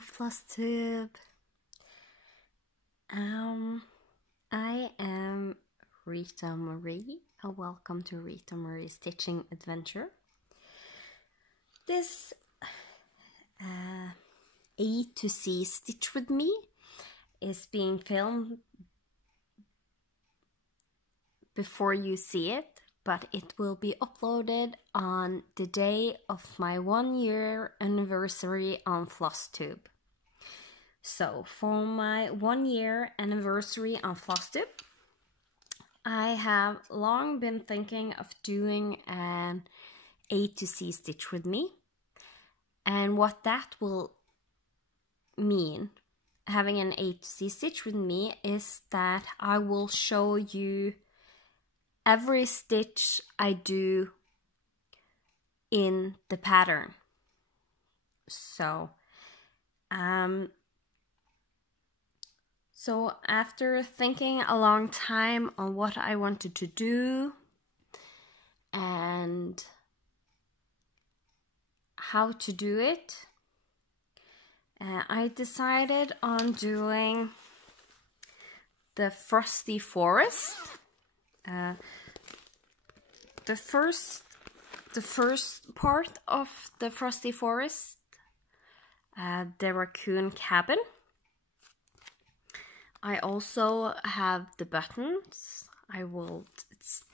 FlossTube. I am Rita Marie, and welcome to Rita Marie's Stitching Adventure. This A to C Stitch with Me is being filmed before you see it, but it will be uploaded on the day of my 1-year anniversary on FlossTube. So for my 1-year anniversary on FlossTube, I have long been thinking of doing an A to C stitch with me, and what that will mean, having an A to C stitch with me, is that I will show you every stitch I do in the pattern. So after thinking a long time on what I wanted to do and how to do it, I decided on doing the Frosty forest. The first part of the Frosty forest, the Raccoon Cabin. I also have the buttons. I will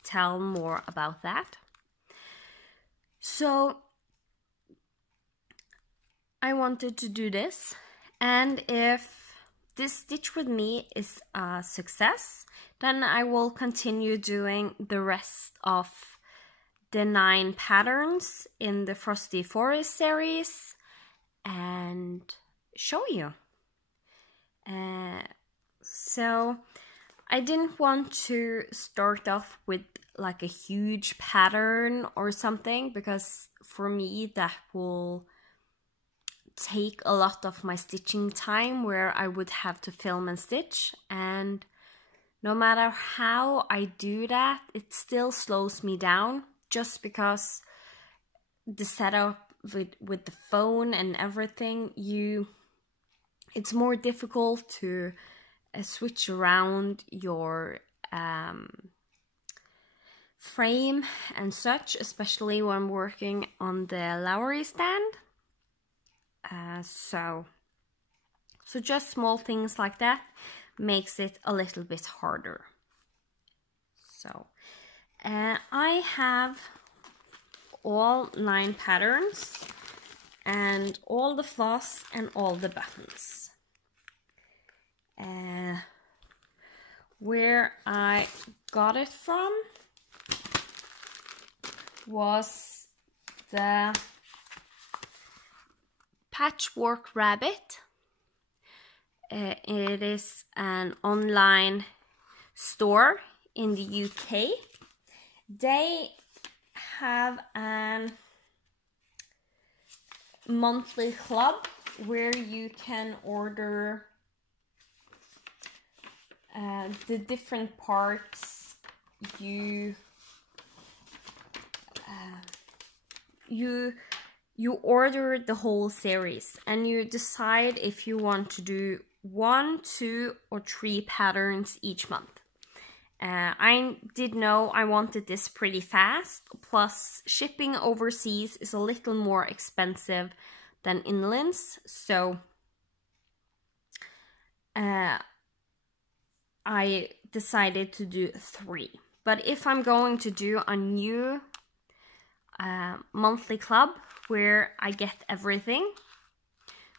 tell more about that. So I wanted to do this, and if this stitch with me is a success, then I will continue doing the rest of the 9 patterns in the Frosty Forest series and show you. So I didn't want to start off with like a huge pattern or something, because for me that will take a lot of my stitching time, where I would have to film and stitch, and no matter how I do that, it still slows me down, just because the setup with the phone and everything, it's more difficult to switch around your frame and such, especially when working on the Lowry stand. So just small things like that makes it a little bit harder. So I have all 9 patterns and all the floss and all the buttons. Where I got it from was the Patchwork Rabbit. It is an online store in the UK. They have a monthly club where you can order the different parts you order the whole series, and you decide if you want to do 1, 2, or 3 patterns each month. I did know I wanted this pretty fast, plus shipping overseas is a little more expensive than inlands, so I decided to do 3. But if I'm going to do a new monthly club where I get everything,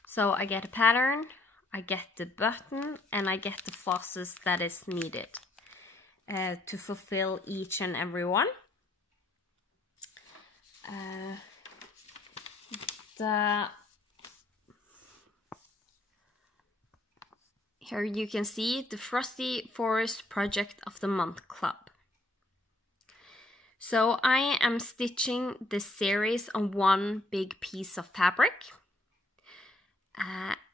so I get a pattern, I get the button, and I get the flosses that is needed to fulfill each and every one. Here you can see the Frosty Forest Project of the Month Club. So I am stitching this series on 1 big piece of fabric,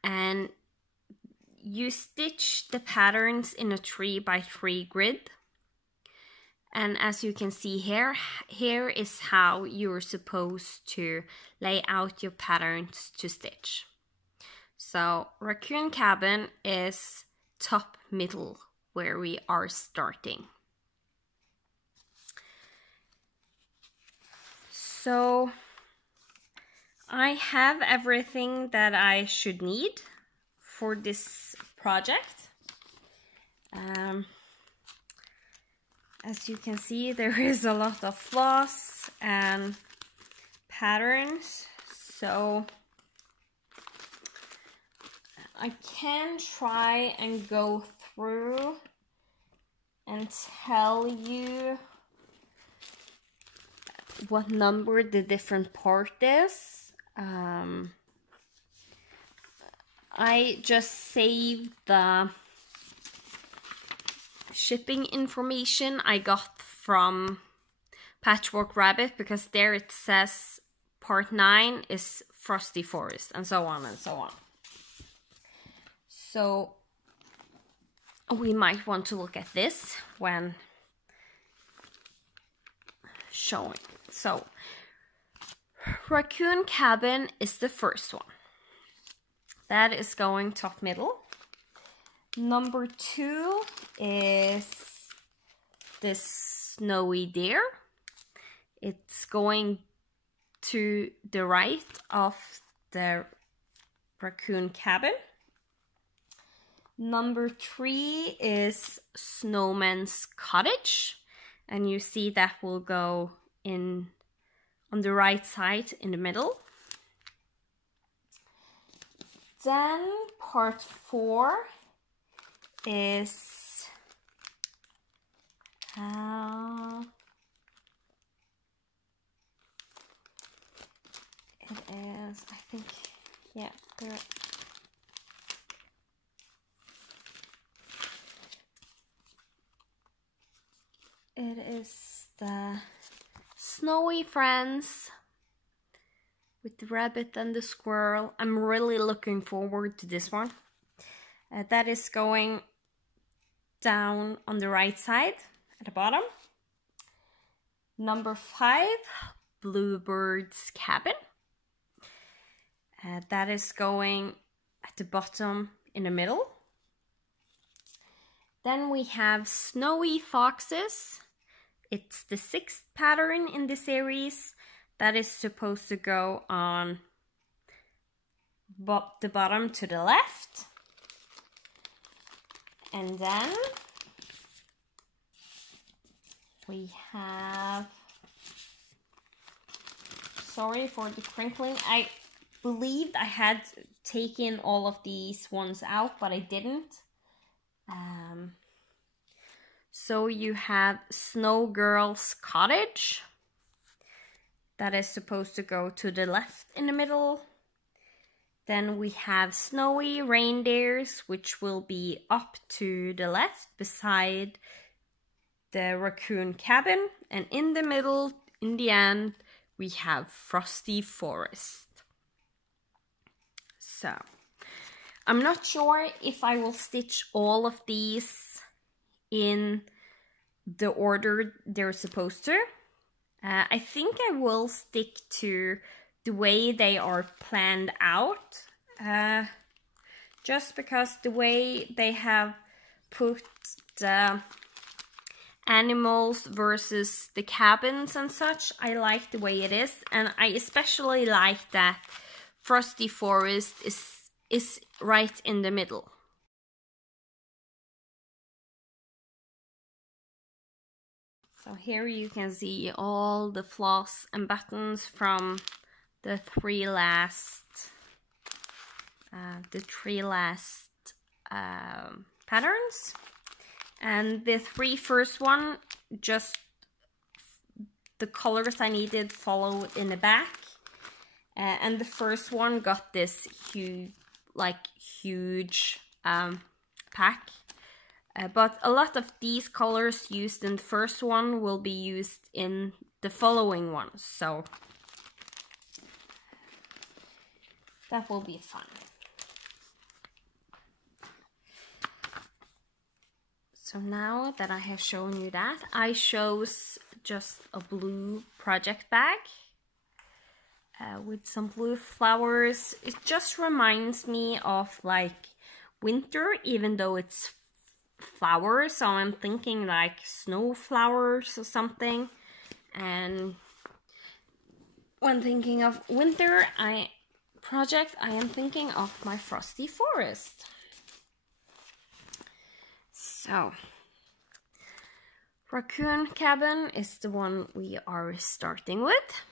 and you stitch the patterns in a 3x3 grid. And as you can see here is how you're supposed to lay out your patterns to stitch. So Raccoon Cabin is top middle where we are starting. So I have everything that I should need for this project. As you can see, there is a lot of floss and patterns, so I can try and go through and tell you what number the different part is. I just saved the shipping information I got from Patchwork Rabbit, because there it says part 9 is Frosty Forest, and so on and so on. So we might want to look at this when showing. So Raccoon Cabin is the first one. That is going top middle. Number 2 is this snowy deer. It's going to the right of the Raccoon Cabin. Number 3 is Snowman's Cottage, and you see that will go in on the right side in the middle. Then part 4 is it is, I think, yeah, there. It is the Snowy Friends with the rabbit and the squirrel. I'm really looking forward to this one. That is going down on the right side at the bottom. Number 5, Bluebird's Cabin. That is going at the bottom in the middle. Then we have Snowy Foxes. It's the 6th pattern in the series. That is supposed to go on the bottom to the left. And then we have, sorry for the crinkling, I believed I had taken all of these ones out, but I didn't. So you have Snow Girl's Cottage. That is supposed to go to the left in the middle. Then we have Snowy Reindeers, which will be up to the left beside the Raccoon Cabin. And in the middle, in the end, we have Frosty Forest. So, I'm not sure if I will stitch all of these in the order they're supposed to. I think I will stick to the way they are planned out, just because the way they have put the animals versus the cabins and such, I like the way it is, and I especially like that Frosty Forest is right in the middle. So here you can see all the floss and buttons from the three last patterns, and the 3 first one, just the colors I needed followed in the back, and the first one got this huge pack. But a lot of these colors used in the first one will be used in the following ones, so that will be fun. So now that I have shown you that, I chose just a blue project bag. with some blue flowers. It just reminds me of like winter, even though it's flowers, so I'm thinking like snow flowers or something. And when thinking of winter project, I am thinking of my Frosty forest. So Raccoon Cabin is the one we are starting with.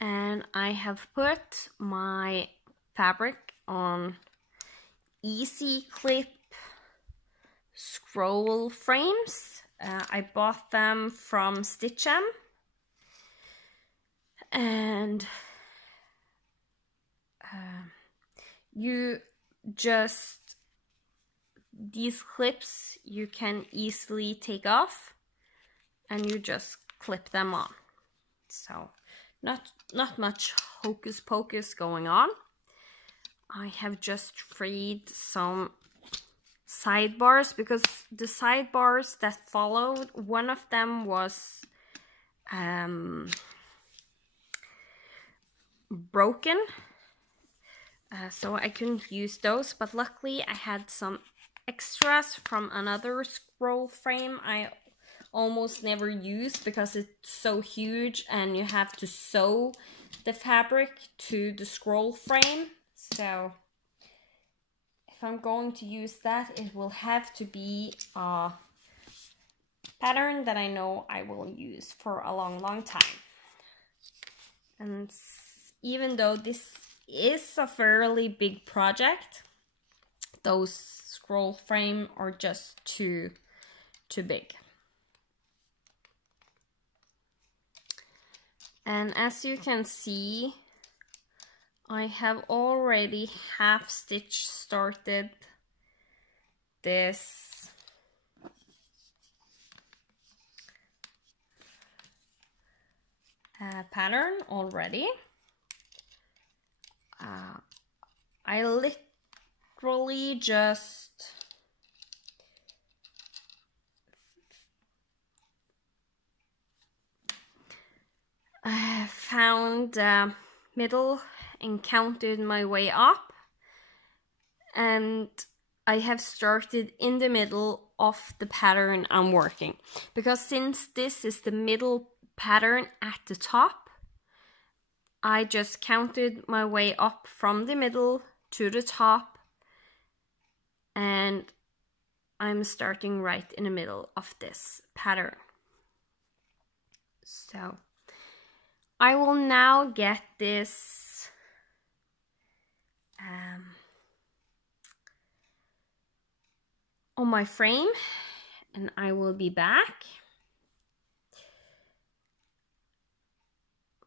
And I have put my fabric on easy clip scroll frames. I bought them from Stitchem, and these clips you can easily take off and you just clip them on. So not much hocus pocus going on. I have just freed some sidebars because the sidebars that followed, one of them was broken, so I couldn't use those, but luckily I had some extras from another scroll frame I almost never use because it's so huge and you have to sew the fabric to the scroll frame. So if I'm going to use that, it will have to be a pattern that I know I will use for a long time. And even though this is a fairly big project, those scroll frame are just too big. And as you can see, I have already half stitch started this pattern already. I literally just found the middle and counted my way up, and I have started in the middle of the pattern I'm working, because since this is the middle pattern at the top, I just counted my way up from the middle to the top, and I'm starting right in the middle of this pattern. So I will now get this on my frame, and I will be back.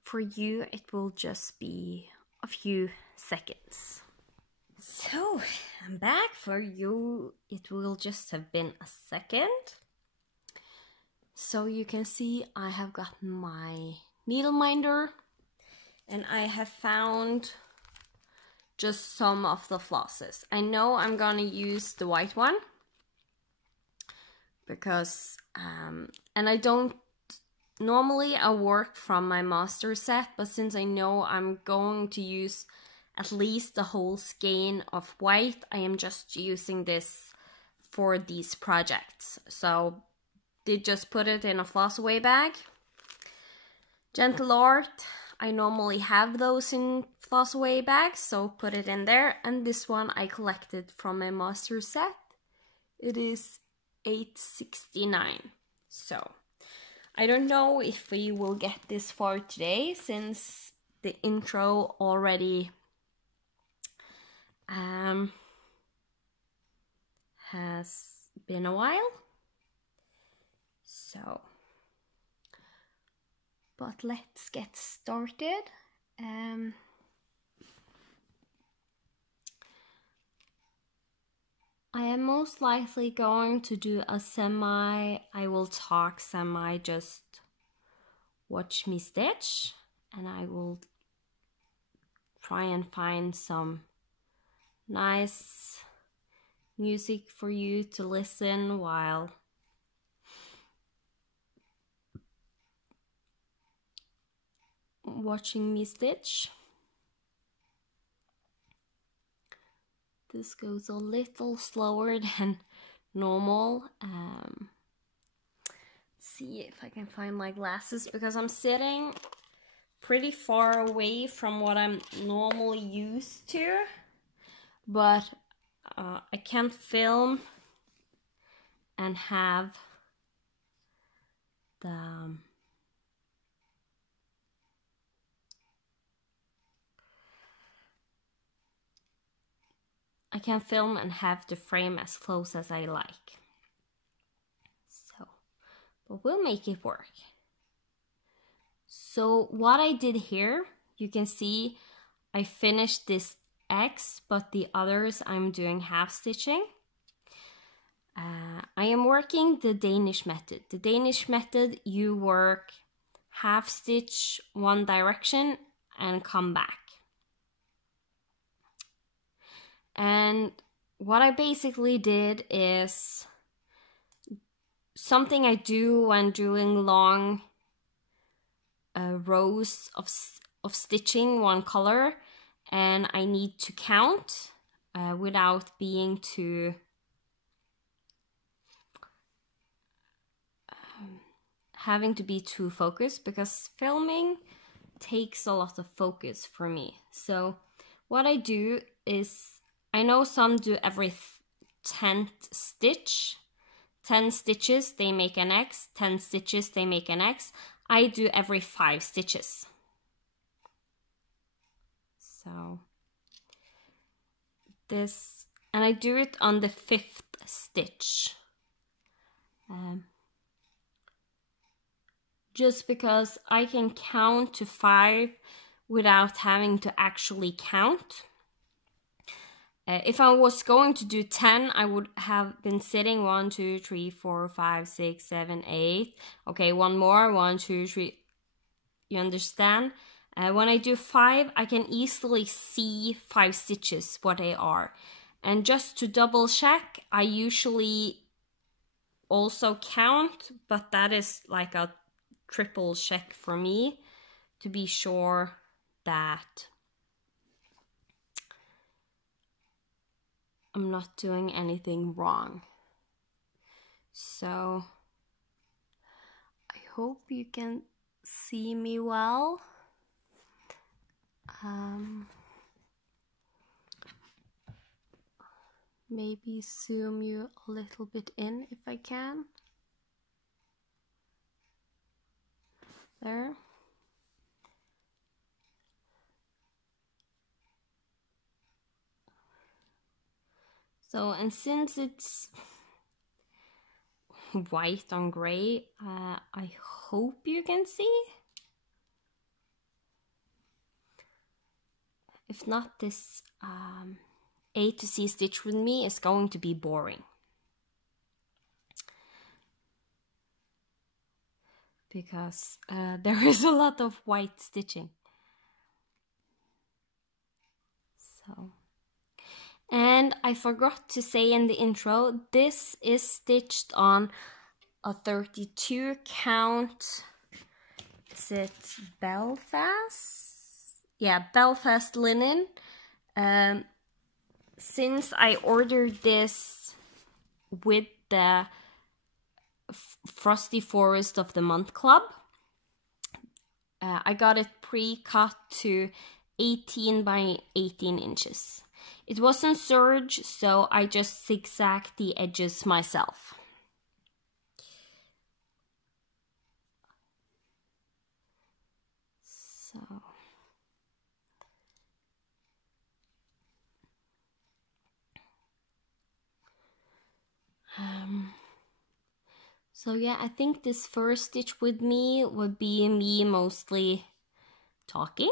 For you, it will just be a few seconds. So, I'm back. For you, it will just have been a second. So you can see I have gotten my needle minder, and I have found just some of the flosses. I know I'm gonna use the white one because, and I don't, normally I work from my master set, but since I know I'm going to use at least the whole skein of white, I am just using this for these projects. So they just put it in a floss away bag. Gentle Art, I normally have those in floss away bags, so put it in there. And this one I collected from my master set. It is $8.69. So I don't know if we will get this far today, since the intro already has been a while. So, but let's get started. I am most likely going to do a semi, I will talk semi, just watch me stitch, and I will try and find some nice music for you to listen while watching me stitch. This goes a little slower than normal. See if I can find my glasses, because I'm sitting pretty far away from what I'm normally used to, but I can't film and have the frame as close as I like. So, but we'll make it work. So what I did here, you can see I finished this X, but the others I'm doing half stitching. I am working the Danish method. The Danish method, you work half stitch one direction and come back. And what I basically did is something I do when doing long rows of stitching one color, and I need to count without being too having to be too focused, because filming takes a lot of focus for me. So what I do is, I know some do every 10th stitch. 10 stitches, they make an X. 10 stitches, they make an X. I do every 5 stitches. So this, and I do it on the 5th stitch. Just because I can count to 5 without having to actually count. If I was going to do 10, I would have been sitting 1, 2, 3, 4, 5, 6, 7, 8. Okay, one more, 1, 2, 3. You understand? When I do 5, I can easily see 5 stitches, what they are. And just to double check, I usually also count, but that is like a triple check for me to be sure that I'm not doing anything wrong. So I hope you can see me well. Maybe zoom you a little bit in if I can. There. So, and since it's white on gray, I hope you can see. If not, this A to C stitch with me is going to be boring. Because there is a lot of white stitching. So, and I forgot to say in the intro, this is stitched on a 32 count. Is it Belfast? Yeah, Belfast linen. Since I ordered this with the Frosty Forest of the Month Club, I got it pre-cut to 18 by 18 inches. It wasn't serge, so I just zigzagged the edges myself. So so yeah, I think this first stitch with me would be me mostly talking,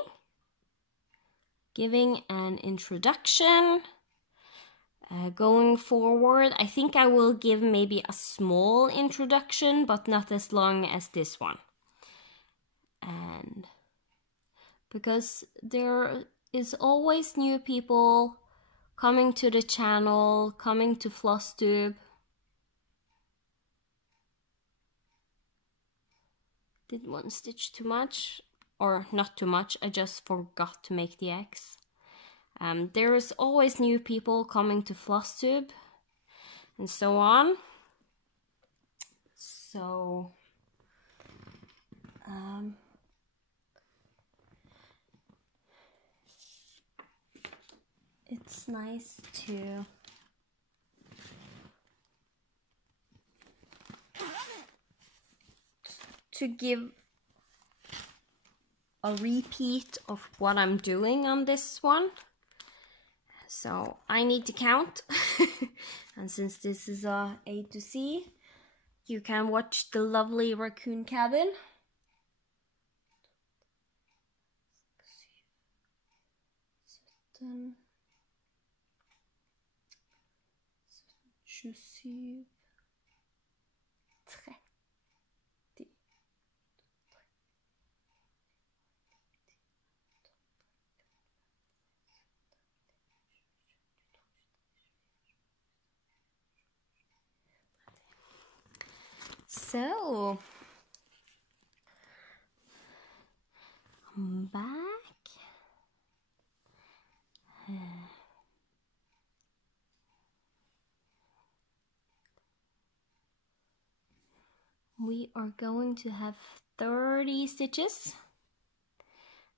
giving an introduction. Going forward, I think I will give maybe a small introduction, but not as long as this one. And because there is always new people coming to the channel, coming to FlossTube. Did one stitch too much? or not too much. I just forgot to make the X. There is always new people coming to FlossTube and so on. So it's nice to give a repeat of what I'm doing on this one. So I need to count. And since this is a to Z, you can watch the lovely Raccoon Cabin. So I'm back. We are going to have 30 stitches.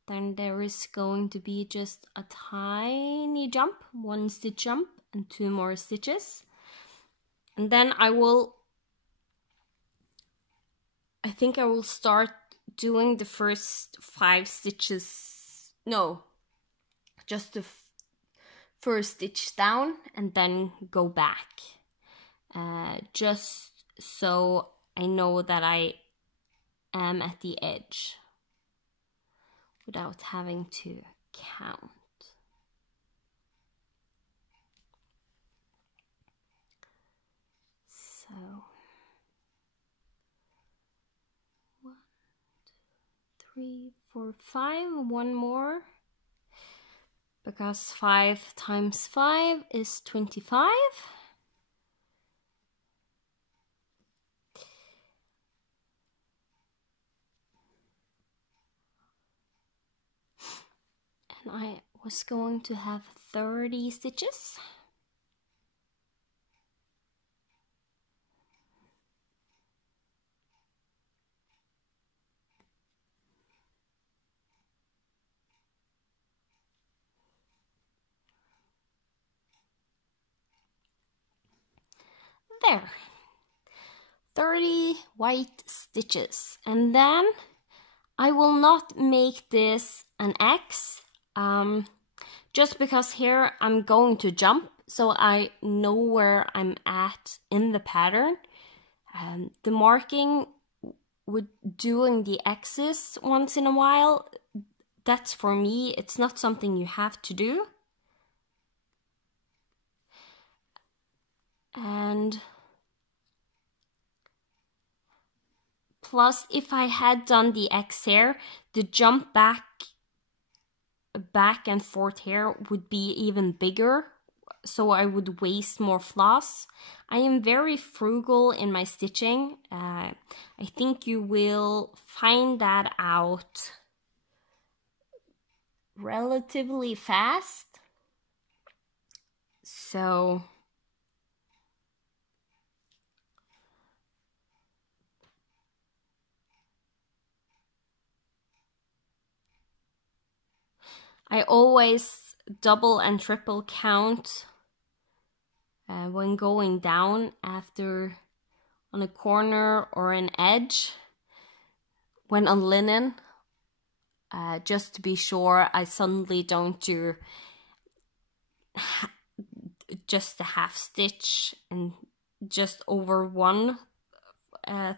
Then there is going to be just a tiny jump, 1 stitch jump and 2 more stitches. And then I think I will start doing the first 5 stitches. No, just the first stitch down and then go back. Just so I know that I am at the edge without having to count. So 1, 2, 3, 4, 5, 1 more, because 5 times 5 is 25. And I was going to have 30 stitches. There, 30 white stitches, and then I will not make this an X, just because here I'm going to jump, so I know where I'm at in the pattern. The marking with doing the X's once in a while, that's for me, it's not something you have to do. And plus, if I had done the X here, the jump back and forth here would be even bigger, so I would waste more floss. I am very frugal in my stitching. I think you will find that out relatively fast. So I always double and triple count when going down after on a corner or an edge when on linen, just to be sure I suddenly don't do just a half stitch and just over 1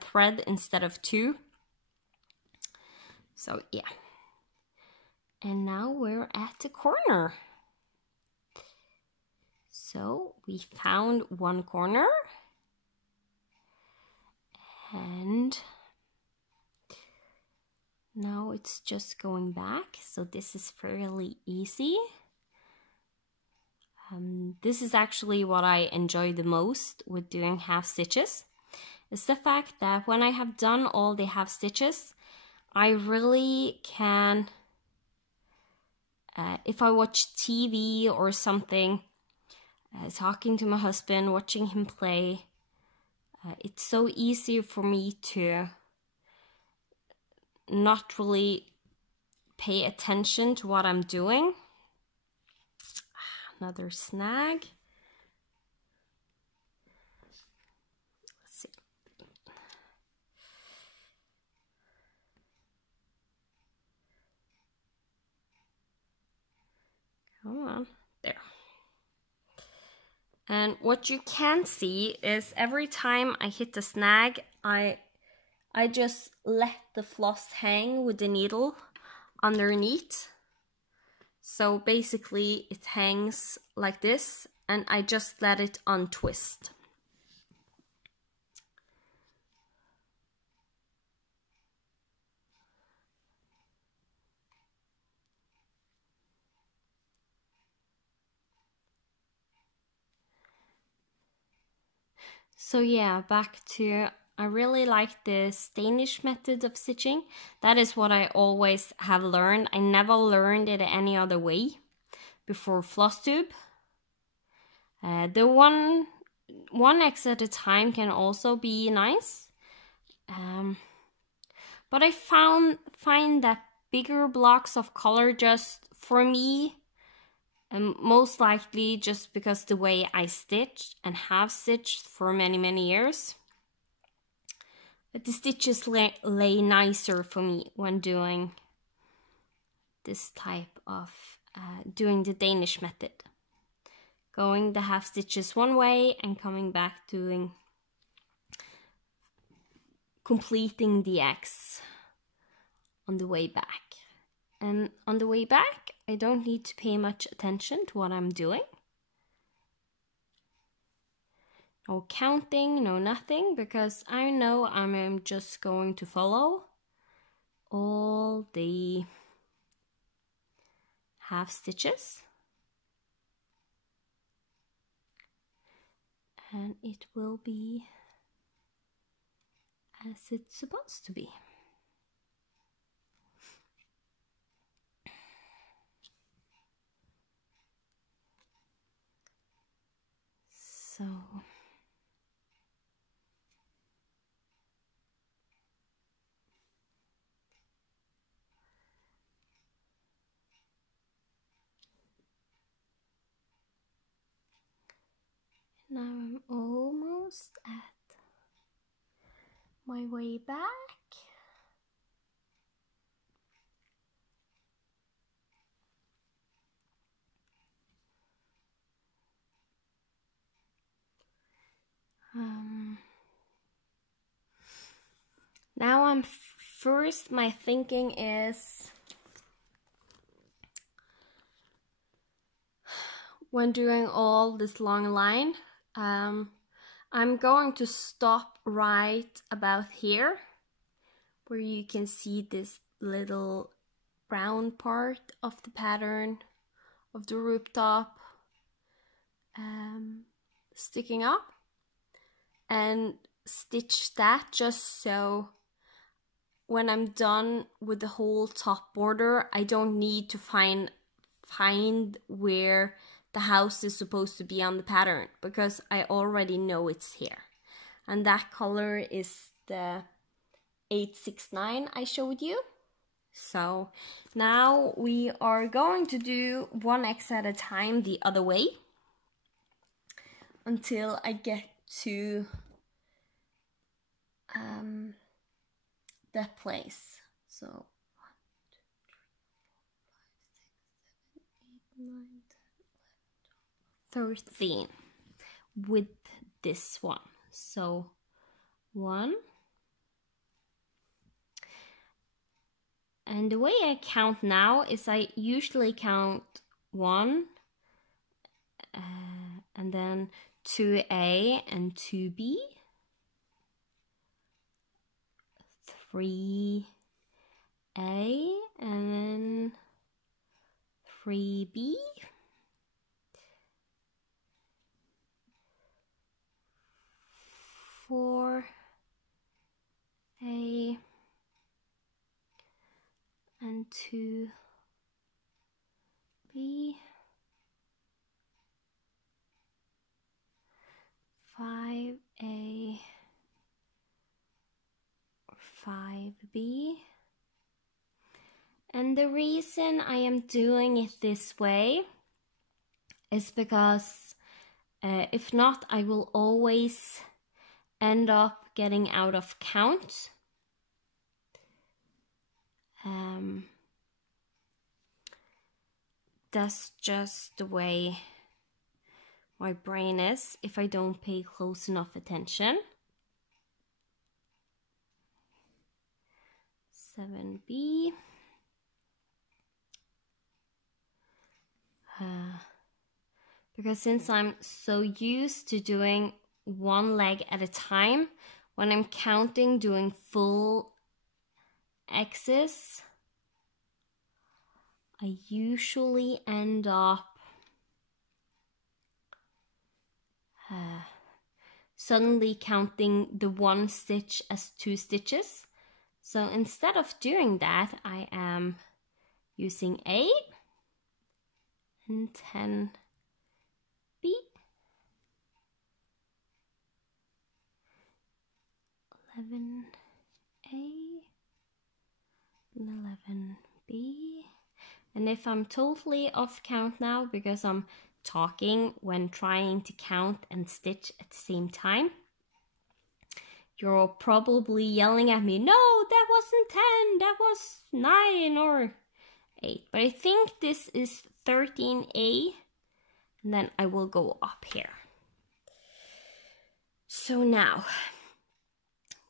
thread instead of 2. So yeah. And now we're at the corner. So we found 1 corner. And now it's just going back. So this is fairly easy. This is actually what I enjoy the most with doing half stitches. Is the fact that when I have done all the half stitches, I really can, if I watch TV or something, talking to my husband, watching him play, it's so easy for me to not really pay attention to what I'm doing. Another snag. Let's see. Come on, there. And what you can see is every time I hit the snag, I just let the floss hang with the needle underneath. So basically it hangs like this, and I just let it untwist. So yeah, back to, I really like this Danish method of stitching. That is what I always have learned. I never learned it any other way before floss tube. The one X at a time can also be nice. But I find that bigger blocks of color, just for me, most likely just because the way I stitch and have stitched for many years, but the stitches lay nicer for me when doing this type of doing the Danish method, going the half stitches one way and coming back doing completing the X on the way back. And on the way back, I don't need to pay much attention to what I'm doing. No counting, no nothing, because I know I'm just going to follow all the half stitches. And it will be as it's supposed to be. So now I'm almost at my way back. Now I'm first, my thinking is, when doing all this long line, I'm going to stop right about here, where you can see this little brown part of the pattern of the rooftop sticking up, and stitch that, just so when I'm done with the whole top border, I don't need to find where the house is supposed to be on the pattern, because I already know it's here. And that color is the 869 I showed you. So now we are going to do 1X at a time the other way until I get to that place. So 13 with this one. So 1, and the way I count now is I usually count 1 and then 2A and 2B, 3A and then 3B, 4A 2B, 5A, 5B. And the reason I am doing it this way is because if not, I will always end up getting out of count. That's just the way my brain is if I don't pay close enough attention. 7B. Because since I'm so used to doing one leg at a time, when I'm counting, doing full X's, I usually end up suddenly counting the one stitch as 2 stitches. So instead of doing that, I am using 8 and 10B, 11A, and 11B. And if I'm totally off count now because I'm talking when trying to count and stitch at the same time, you're probably yelling at me, no, that wasn't 10, that was 9 or 8. But I think this is 13A, and then I will go up here. So now,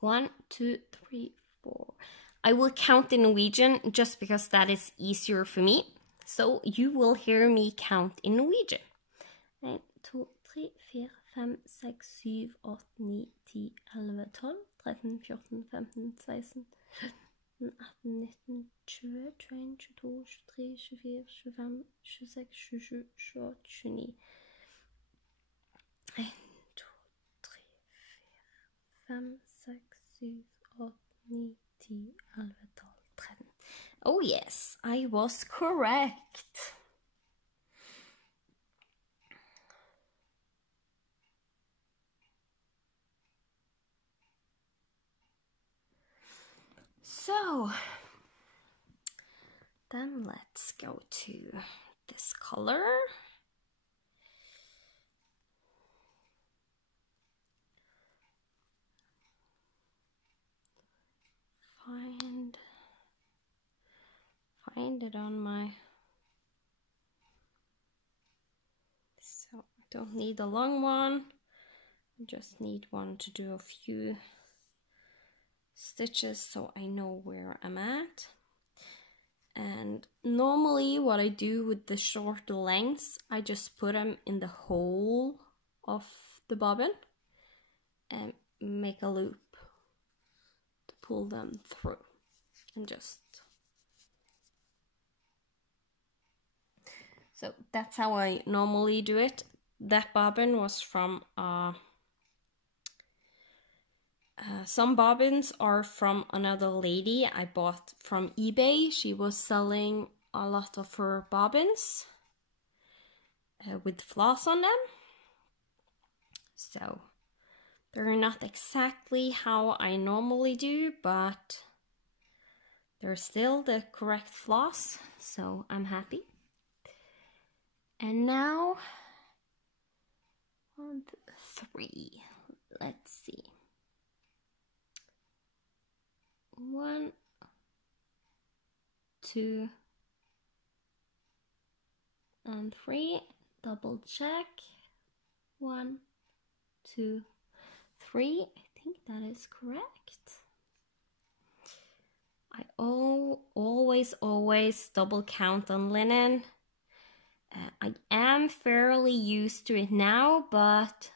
1, 2, 3, 4. I will count in Norwegian just because that is easier for me. So you will hear me count in Norwegian. 1, 2, 3, 4, 5, 6, 7, 8, 9, 10, 11, 12, 13, 14, 15, 16, 17, 18, 19, 20, 21, 22, 23, 24, 25, 26, 27, 28, 29. 1, 2, 3, 4, 5, 6, 7, 8, 9, 10, 11, 12, 13. Oh yes, I was correct. So, then let's go to this color. Find it on my... So, I don't need a long one. I just need one to do a few stitches so I know where I'm at. And normally what I do with the short lengths, I just put them in the hole of the bobbin and make a loop to pull them through. And just... So that's how I normally do it. That bobbin was from... some bobbins are from another lady I bought from eBay. She was selling a lot of her bobbins with floss on them. So they're not exactly how I normally do, but they're still the correct floss, so I'm happy. And now, 1, 2, 3. Let's see. 1, 2, and 3. Double check. 1, 2, 3. I think that is correct. I always double count on linen. I am fairly used to it now, but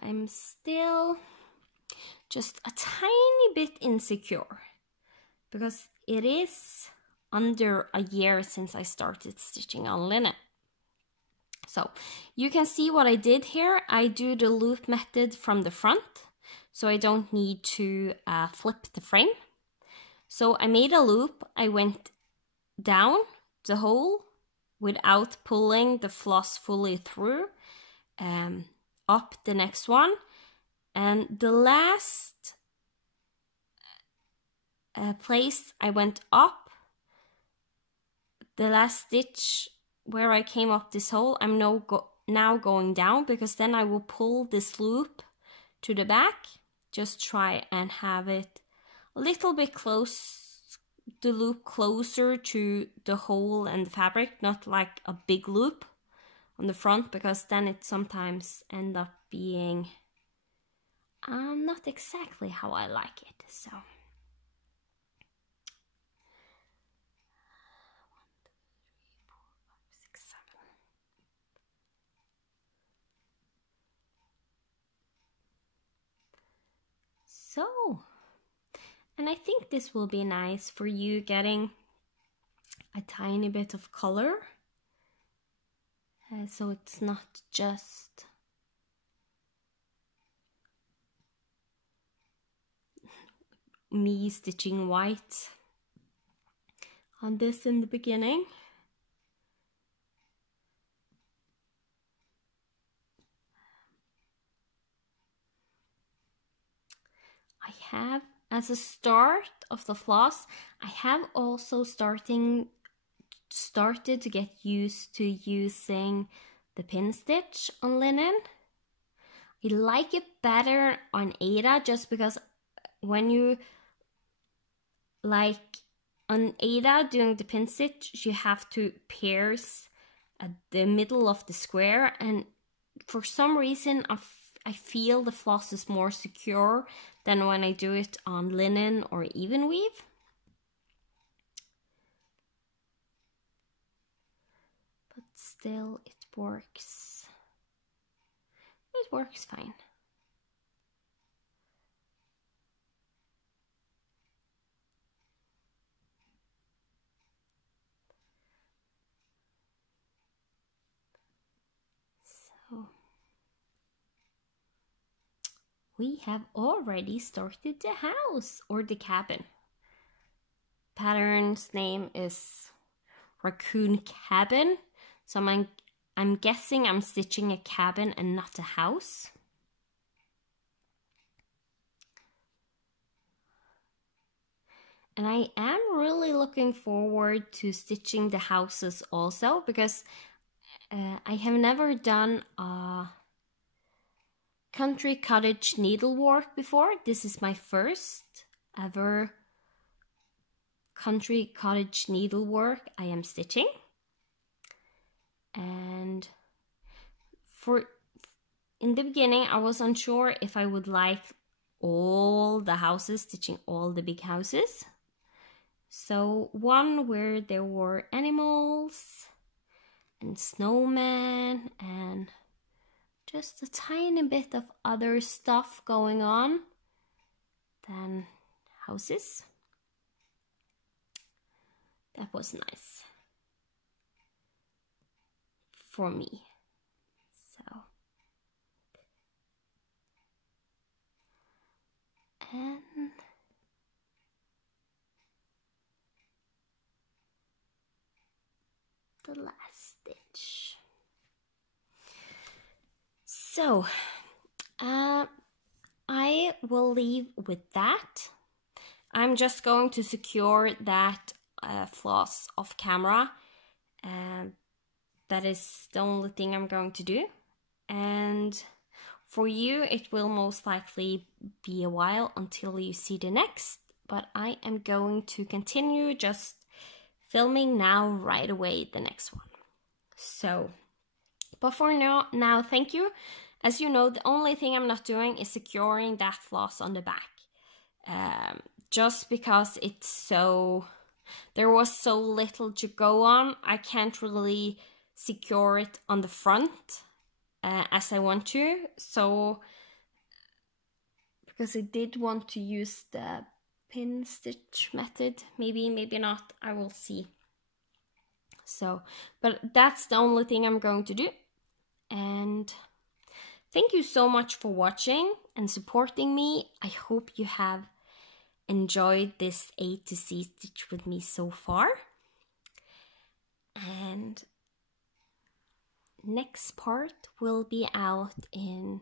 I'm still just a tiny bit insecure because it is under a year since I started stitching on linen. So you can see what I did here. I do the loop method from the front. so I don't need to flip the frame. So I made a loop. I went down the hole without pulling the floss fully through, up the next one, and the last place I went up, the last stitch where I came up this hole, I'm now going down, because then I will pull this loop to the back. Just try and have it a little bit close, the loop closer to the hole and the fabric, not like a big loop on the front, because then it sometimes ends up being not exactly how I like it. So 1, 2, 3, 4, 5, 6, 7. So, and I think this will be nice for you, getting a tiny bit of color, so it's not just me stitching white on this in the beginning. I have, as a start of the floss, I have also started to get used to using the pin stitch on linen. I like it better on Aida, just because when you, like on Aida doing the pin stitch, you have to pierce at the middle of the square, and for some reason I feel the floss is more secure than when I do it on linen or even weave. But still, it works. It works fine. So we have already started the house, or the cabin. Pattern's name is Raccoon Cabin, so I'm guessing I'm stitching a cabin and not a house. And I am really looking forward to stitching the houses also, because I have never done a country cottage needlework before. This is my first ever country cottage needlework I am stitching. And in the beginning I was unsure if I would like all the houses, stitching all the big houses. So one where there were animals and snowmen and just a tiny bit of other stuff going on than houses. That was nice for me. So, and the last stitch. So, I will leave with that. I'm just going to secure that floss off camera. That is the only thing I'm going to do. And for you, it will most likely be a while until you see the next. But I am going to continue just filming now right away the next one. So, but for now, thank you. As you know, the only thing I'm not doing is securing that floss on the back. Just because there was so little to go on, I can't really secure it on the front as I want to. So, because I did want to use the pin stitch method, maybe not, I will see. So, but that's the only thing I'm going to do. And thank you so much for watching and supporting me. I hope you have enjoyed this A to Z stitch with me so far. And next part will be out in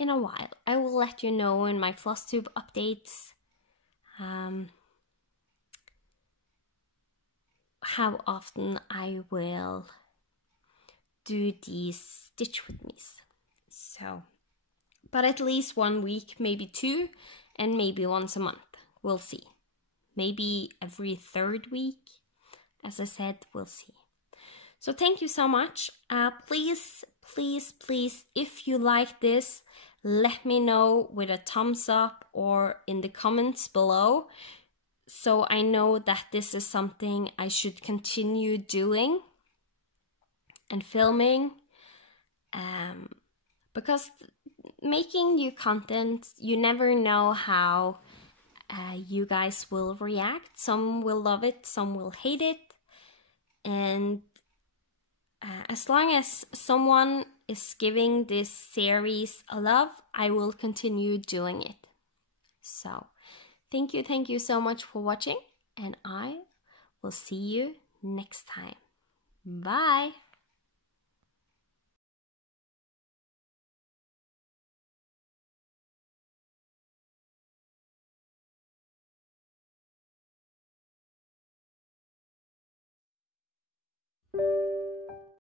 a while. I will let you know in my floss tube updates how often I will do these stitch with me's. So, but at least 1 week, maybe 2, and maybe once a month. We'll see. Maybe every 3rd week. As I said, we'll see. So thank you so much. Please, if you like this, let me know with a thumbs up or in the comments below, so I know that this is something I should continue doing and filming, because making new content, you never know how you guys will react. Some will love it, some will hate it, and as long as someone is giving this series a love, I will continue doing it. So, thank you so much for watching, and I will see you next time. Bye!